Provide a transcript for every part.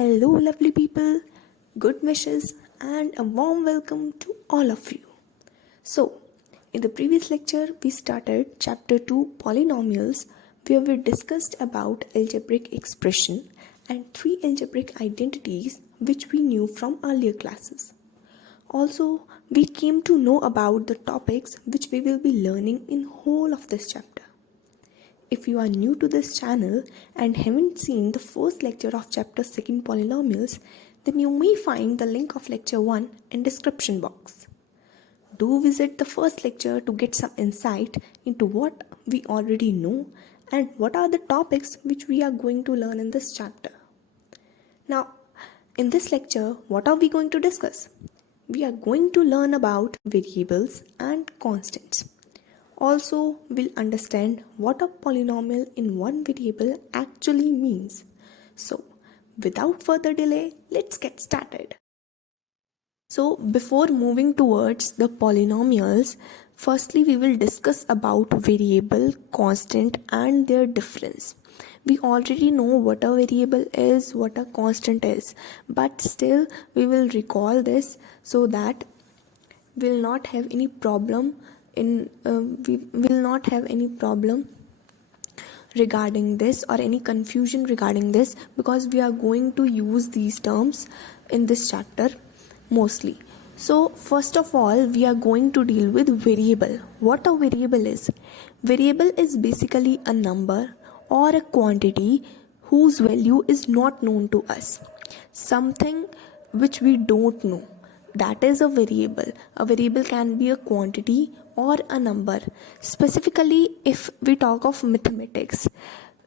Hello, lovely people, good wishes, and a warm welcome to all of you. So, in the previous lecture, we started chapter 2 polynomials, where we discussed about algebraic expression and three algebraic identities which we knew from earlier classes. Also, we came to know about the topics which we will be learning in whole of this chapter. If you are new to this channel and haven't seen the first lecture of chapter 2 polynomials, then you may find the link of lecture 1 in description box. Do visit the first lecture to get some insight into what we already know and what are the topics which we are going to learn in this chapter. Now, in this lecture, what are we going to discuss? We are going to learn about variables and constants. Also, we'll understand what a polynomial in one variable actually means. So, without further delay, let's get started. So, before moving towards the polynomials, firstly we will discuss about variable, constant and their difference. We already know what a variable is, what a constant is, but still we will recall this so that we'll not have any problem we will not have any problem regarding this or any confusion regarding this, because we are going to use these terms in this chapter mostly. So first of all, we are going to deal with variable. What a variable is? Variable is basically a number or a quantity whose value is not known to us, something which we don't know. That is a variable. A variable can be a quantity or a number. Specifically, if we talk of mathematics,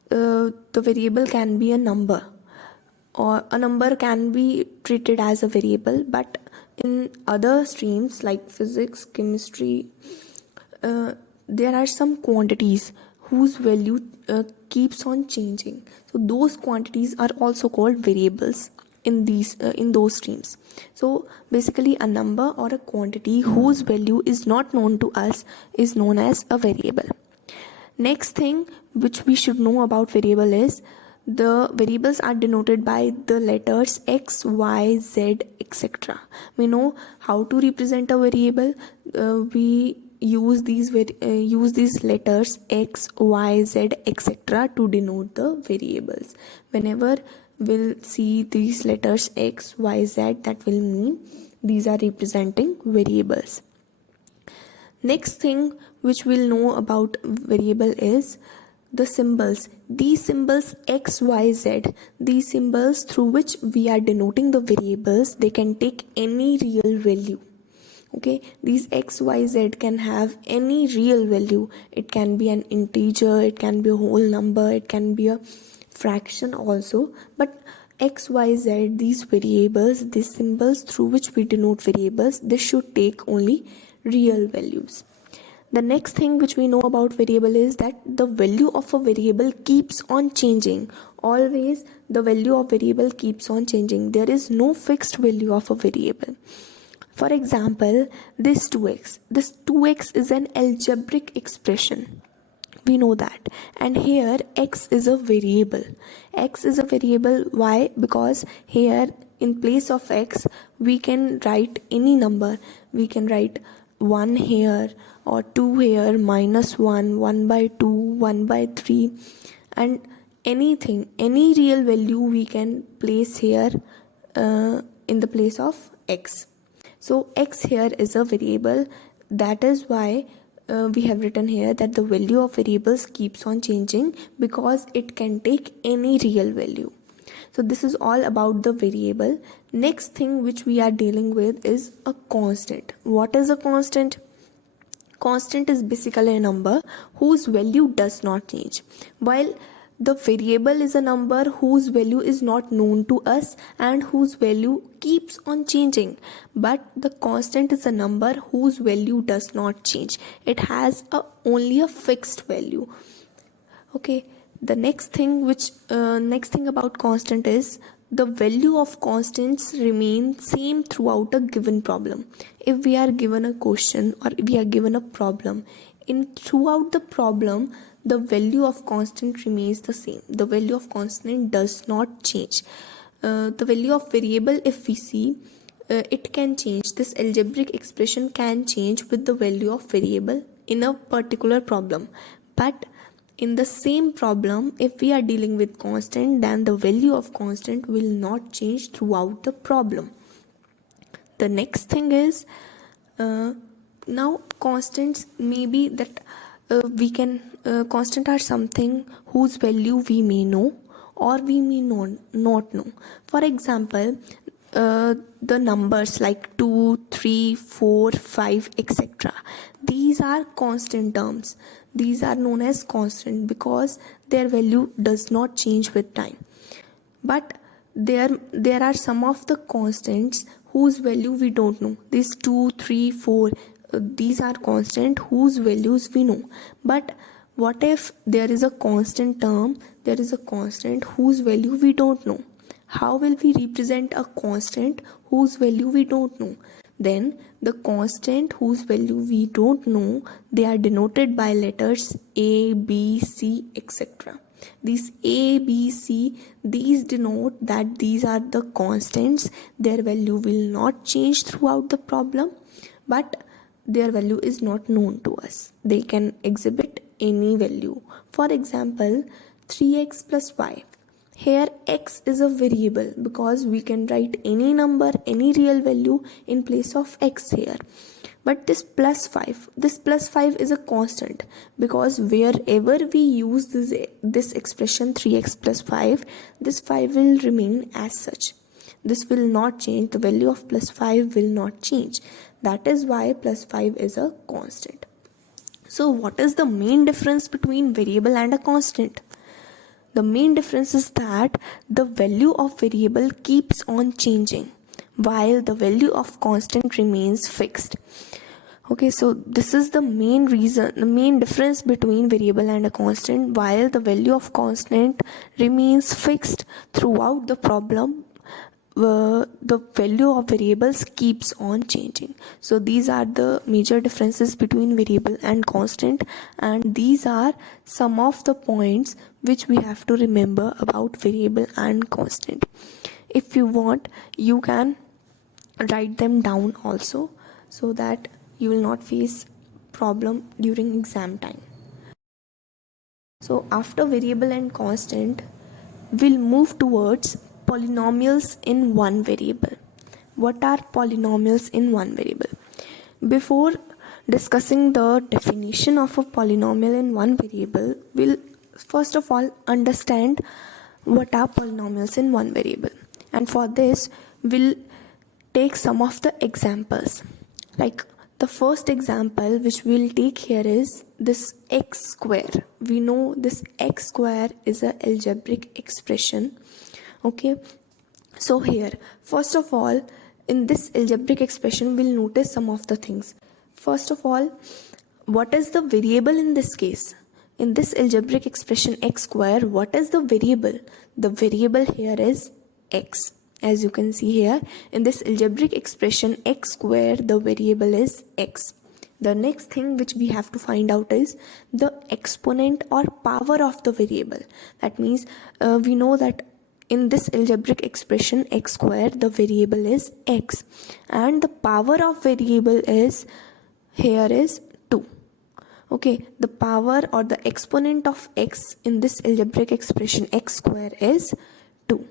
the variable can be a number, or a number can be treated as a variable. But in other streams like physics, chemistry, there are some quantities whose value keeps on changing. So those quantities are also called variables in those streams. So basically, a number or a quantity whose value is not known to us is known as a variable. Next thing which we should know about variable is the variables are denoted by the letters x, y, z, etc. We know how to represent a variable. We use these letters x, y, z, etc. to denote the variables. Whenever we'll see these letters x, y, z, that will mean these are representing variables. Next thing which we'll know about variable is the symbols. These symbols x, y, z, these symbols through which we are denoting the variables, they can take any real value. Okay, these x, y, z can have any real value. It can be an integer, it can be a whole number, it can be a fraction also. But x, y, z, these variables, these symbols through which we denote variables, this should take only real values. The next thing which we know about variable is that the value of a variable keeps on changing. Always the value of variable keeps on changing. There is no fixed value of a variable. For example, this 2x is an algebraic expression. We know that. And here x is a variable. X is a variable. Why? Because here in place of x we can write any number. We can write 1 here or 2 here, minus 1, 1 by 2, 1 by 3, and anything, any real value we can place here in the place of x. So x here is a variable. That is why we have written here that the value of variables keeps on changing, because it can take any real value. So this is all about the variable. Next thing which we are dealing with is a constant. What is a constant? Constant is basically a number whose value does not change, while the variable is a number whose value is not known to us and whose value keeps on changing. But the constant is a number whose value does not change. It has only a fixed value. Okay, the next thing about constant is the value of constants remain same throughout a given problem. If we are given a question or we are given a problem, throughout the problem the value of constant remains the same. The value of constant does not change. the value of variable, if we see, it can change. This algebraic expression can change with the value of variable in a particular problem. But in the same problem, if we are dealing with constant, then the value of constant will not change throughout the problem. The next thing is, now constants may be that we can constant are something whose value we may know or we may not know. For example, the numbers like 2, 3, 4, 5, etc. These are constant terms. These are known as constant because their value does not change with time. But there are some of the constants whose value we don't know. These 2, 3, 4, these are constant whose values we know. But what if there is a constant term, there is a constant whose value we don't know? How will we represent a constant whose value we don't know? Then the constant whose value we don't know, they are denoted by letters A, B, C, etc. These A, B, C, these denote that these are the constants. Their value will not change throughout the problem, but their value is not known to us. They can exhibit any value. For example, 3x plus 5. Here x is a variable because we can write any number, any real value in place of x here. But this plus 5 is a constant because wherever we use this expression 3x plus 5, this 5 will remain as such. This will not change. The value of plus 5 will not change. That is why plus 5 is a constant. So what is the main difference between variable and a constant? The main difference is that the value of variable keeps on changing while the value of constant remains fixed. Okay, so this is the main reason, the main difference between variable and a constant. While the value of constant remains fixed throughout the problem, the value of variables keeps on changing. So these are the major differences between variable and constant, and these are some of the points which we have to remember about variable and constant. If you want, you can write them down also so that you will not face problem during exam time. So after variable and constant, we'll move towards polynomials in one variable. What are polynomials in one variable? Before discussing the definition of a polynomial in one variable, we'll first of all understand what are polynomials in one variable. And for this, we'll take some of the examples. Like the first example which we'll take here is this x square. We know this x square is an algebraic expression. Okay, so here first of all, in this algebraic expression we'll notice some of the things. First of all, what is the variable in this case? In this algebraic expression x square, what is the variable? The variable here is x. As you can see here, in this algebraic expression x square, the variable is x. The next thing which we have to find out is the exponent or power of the variable. That means we know that in this algebraic expression x square, the variable is x, and the power of variable is here is 2. Okay, the power or the exponent of x in this algebraic expression x square is 2.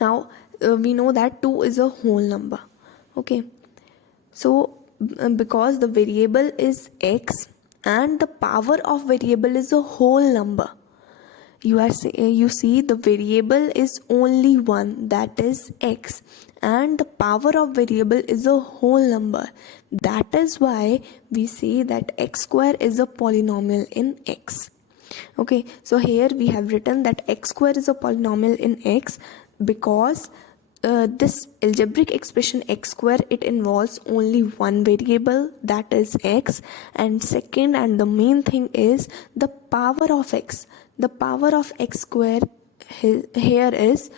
Now we know that 2 is a whole number. Okay, so because the variable is x and the power of variable is a whole number, you see the variable is only one, that is x, and the power of variable is a whole number. That is why we say that x square is a polynomial in x. Okay, so here we have written that x square is a polynomial in x because this algebraic expression x square, it involves only one variable, that is x, and second and the main thing is the power of x. The power of x square here is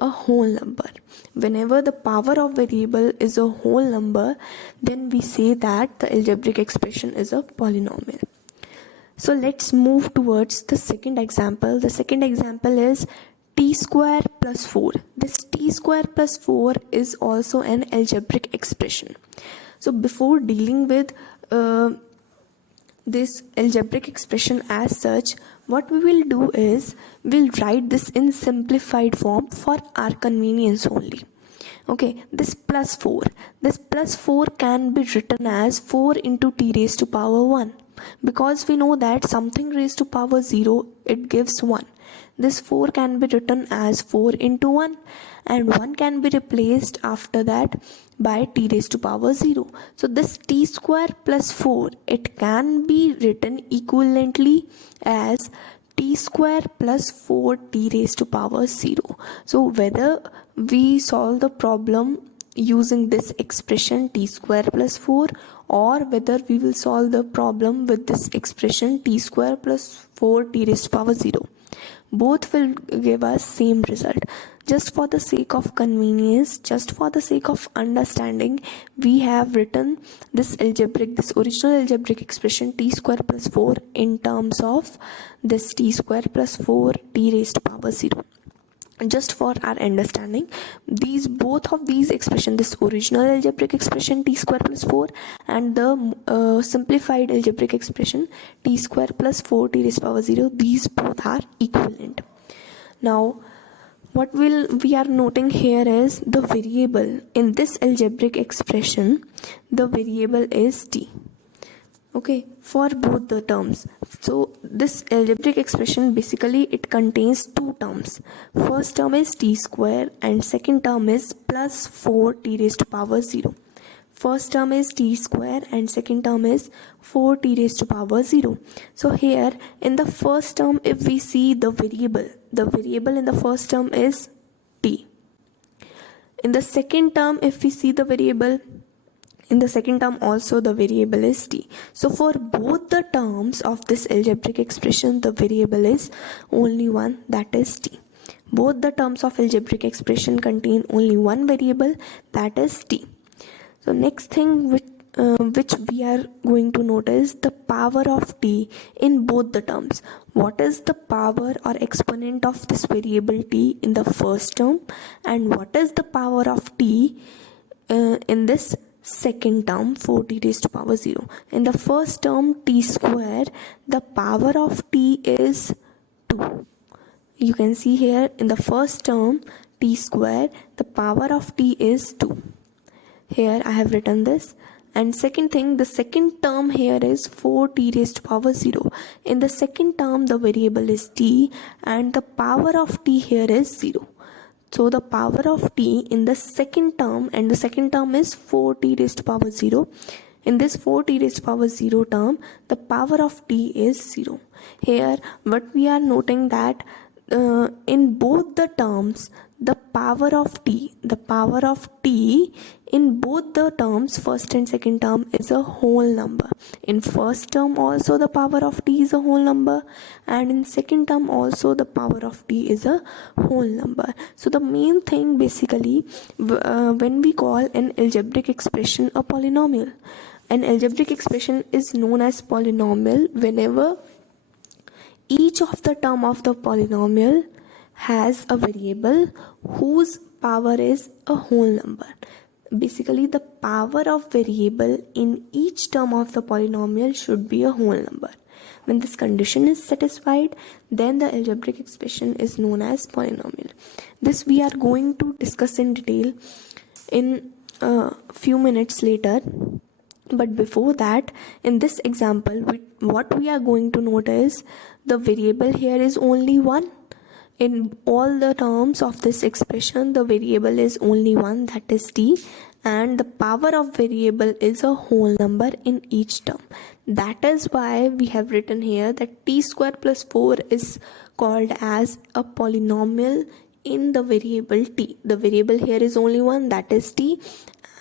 a whole number. Whenever the power of variable is a whole number, then we say that the algebraic expression is a polynomial. So let's move towards the second example. The second example is t square plus 4. This t square plus 4 is also an algebraic expression. So before dealing with this algebraic expression as such, what we will do is we'll write this in simplified form for our convenience only. Okay, this plus 4 can be written as 4 into t raised to power 1, because we know that something raised to power 0, it gives 1. This 4 can be written as 4 into 1, and 1 can be replaced after that by t raised to power 0. So this t square plus 4, it can be written equivalently as t square plus 4t raised to power 0. So whether we solve the problem using this expression t square plus 4, or whether we will solve the problem with this expression t square plus 4t raised to power 0, both will give us same result. Just for the sake of convenience, just for the sake of understanding, we have written this original algebraic expression t square plus 4 in terms of this t square plus 4 t raised to power 0. Just for our understanding, both of these expression, this original algebraic expression t square plus 4 and the simplified algebraic expression t square plus 4 t raised to power 0, these both are equivalent. Now what we are noting here is the variable in this algebraic expression. The variable is t. Okay, for both the terms. So this algebraic expression, basically it contains two terms. First term is t square and second term is plus 4 t raised to power 0. First term is t square and second term is 4 t raised to power 0. So here in the first term, if we see the variable in the first term is t. In the second term, if we see the variable, in the second term also the variable is t. So for both the terms of this algebraic expression, the variable is only one, that is t. Both the terms of algebraic expression contain only one variable, that is t. So next thing which we are going to notice, the power of t in both the terms. What is the power or exponent of this variable t in the first term, and what is the power of t in this second term, 4t raised to power 0. In the first term, t square, the power of t is 2. You can see here in the first term, t square, the power of t is 2. Here I have written this. And second thing, the second term here is 4t raised to power 0. In the second term, the variable is t and the power of t here is 0. So the power of t in the second term, and the second term is 4t raised to power 0. In this 4t raised to power 0 term, the power of t is 0. Here what we are noting that in both the terms, the power of t in both the terms, first and second term, is a whole number. In first term also the power of t is a whole number, and in second term also the power of t is a whole number. So the main thing basically, when we call an algebraic expression a polynomial, an algebraic expression is known as polynomial whenever each of the term of the polynomial has a variable whose power is a whole number. Basically, the power of variable in each term of the polynomial should be a whole number. When this condition is satisfied, then the algebraic expression is known as polynomial. This we are going to discuss in detail in a few minutes later. But before that, in this example, what we are going to note is the variable here is only 1. In all the terms of this expression, the variable is only 1, that is t, and the power of variable is a whole number in each term. That is why we have written here that t square plus 4 is called as a polynomial in the variable t. The variable here is only 1, that is t,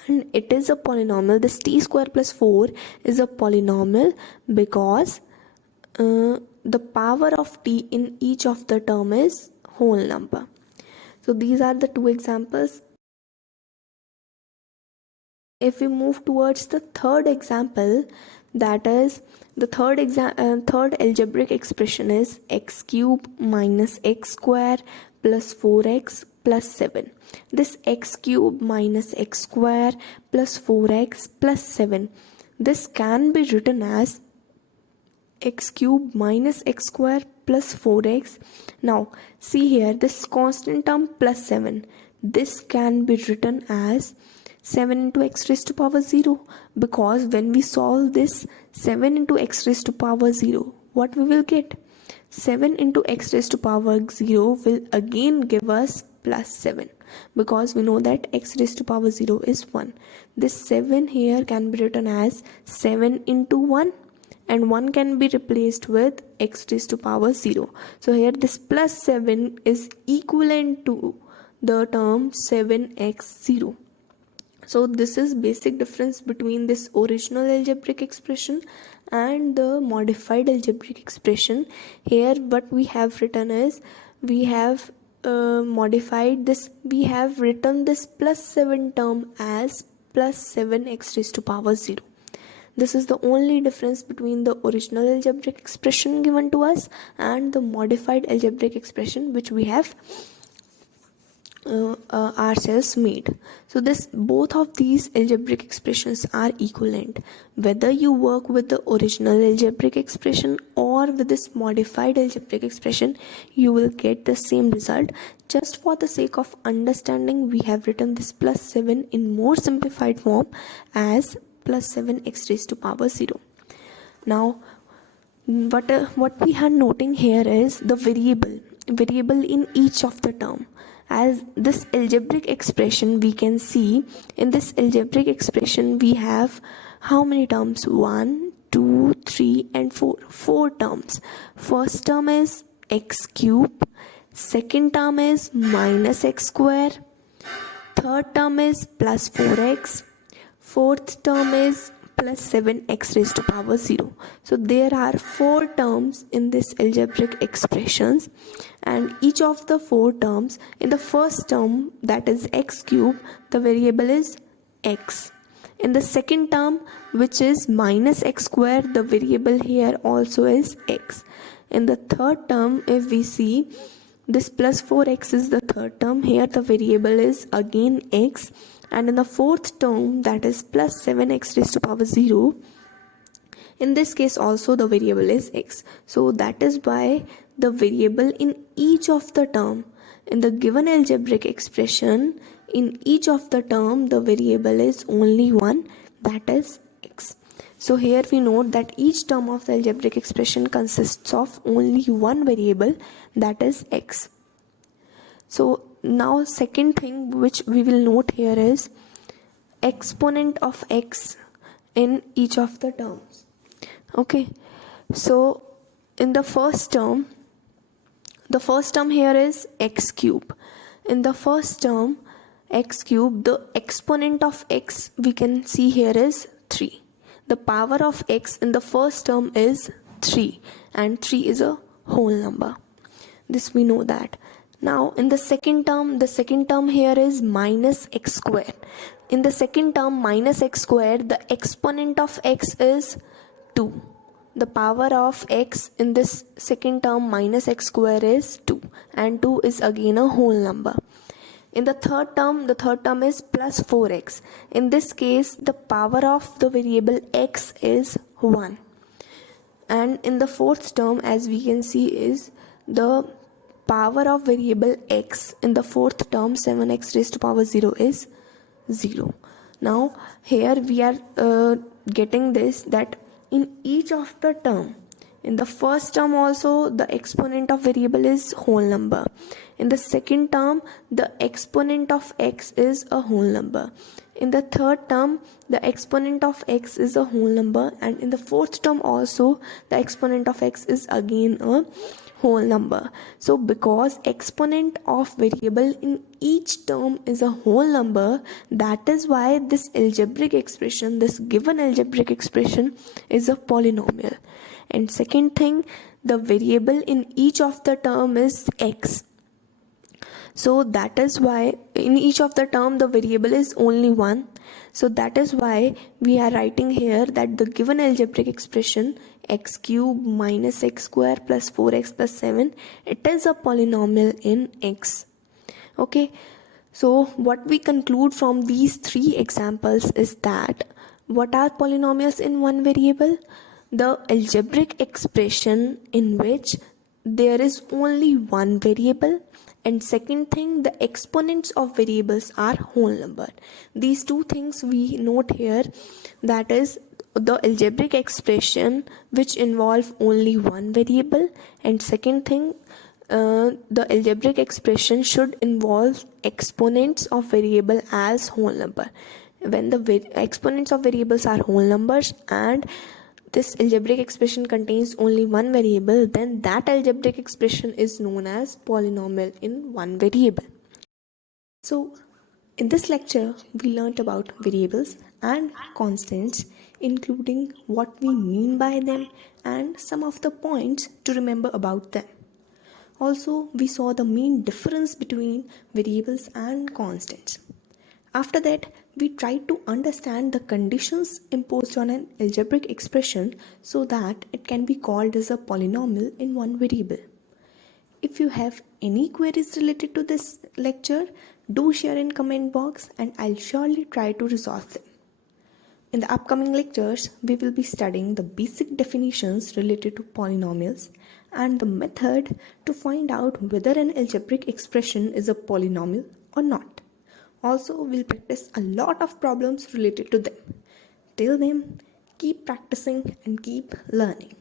and it is a polynomial. This t square plus 4 is a polynomial because the power of t in each of the term is whole number. So these are the two examples. If we move towards the third example, that is the third algebraic expression is x cube minus x square plus 4x plus 7. This x cube minus x square plus 4x plus 7. This can be written as x cube minus x square plus 4x. Now see here, this constant term plus 7. This can be written as 7 into x raised to power 0, because when we solve this 7 into x raised to power 0, what we will get? 7 into x raised to power 0 will again give us plus 7, because we know that x raised to power 0 is 1. This 7 here can be written as 7 into 1, and 1 can be replaced with x raised to power 0. So here this plus 7 is equivalent to the term 7x0. So this is basic difference between this original algebraic expression and the modified algebraic expression. Here what we have written is, we have modified this, we have written this plus 7 term as plus 7x raised to power 0. This is the only difference between the original algebraic expression given to us and the modified algebraic expression which we have ourselves made. So this, both of these algebraic expressions are equivalent. Whether you work with the original algebraic expression or with this modified algebraic expression, you will get the same result. Just for the sake of understanding, we have written this plus 7 in more simplified form as plus 7x raised to power 0. Now what we are noting here is the variable in each of the term. As this algebraic expression, we can see in this algebraic expression we have how many terms? 1, 2, 3 and 4. 4 terms. First term is x cube, second term is minus x square, third term is plus 4x, fourth term is plus 7x raised to power 0. So there are 4 terms in this algebraic expressions, and each of the 4 terms, in the first term, that is x cube, the variable is x. In the second term, which is minus x square, the variable here also is x. In the third term, if we see, this plus 4x is the third term, here the variable is again x. And in the fourth term, that is plus 7x raised to power 0, in this case also the variable is x. So that is why the variable in each of the term in the given algebraic expression, in each of the term the variable is only one, that is x. So here we note that each term of the algebraic expression consists of only one variable, that is x. So now second thing which we will note here is exponent of x in each of the terms. Okay, so in the first term here is x cube. In the first term x cube, the exponent of x we can see here is 3. The power of x in the first term is 3, and 3 is a whole number. This we know that. Now in the second term here is minus x square. In the second term minus x square, the exponent of x is 2. The power of x in this second term minus x square is 2, and 2 is again a whole number. In the third term is plus 4x. In this case, the power of the variable x is 1. And in the fourth term, as we can see, is the power of variable x in the fourth term, 7x raised to power 0, is 0. Now here we are getting this, that in each of the term, in the first term also the exponent of variable is whole number. In the second term, the exponent of x is a whole number. In the third term, the exponent of x is a whole number, and in the fourth term also the exponent of x is again a whole number. So because exponent of variable in each term is a whole number, that is why this algebraic expression, this given algebraic expression, is a polynomial. And second thing, the variable in each of the term is x. So that is why in each of the term the variable is only one, So that is why we are writing here that the given algebraic expression x cube minus x square plus 4x plus 7, it is a polynomial in x. Okay, so what we conclude from these three examples is that what are polynomials in one variable? The algebraic expression in which there is only one variable, and second thing, the exponents of variables are whole number. These two things we note here, that is the algebraic expression which involve only one variable, and second thing, the algebraic expression should involve exponents of variable as whole number. When the exponents of variables are whole numbers and this algebraic expression contains only one variable, then that algebraic expression is known as polynomial in one variable. So in this lecture we learnt about variables and constants, including what we mean by them and some of the points to remember about them. Also, we saw the main difference between variables and constants. After that, we tried to understand the conditions imposed on an algebraic expression so that it can be called as a polynomial in one variable. If you have any queries related to this lecture, do share in comment box and I'll surely try to resolve them. In the upcoming lectures, we will be studying the basic definitions related to polynomials and the method to find out whether an algebraic expression is a polynomial or not. Also, we'll practice a lot of problems related to them. Till then, keep practicing and keep learning.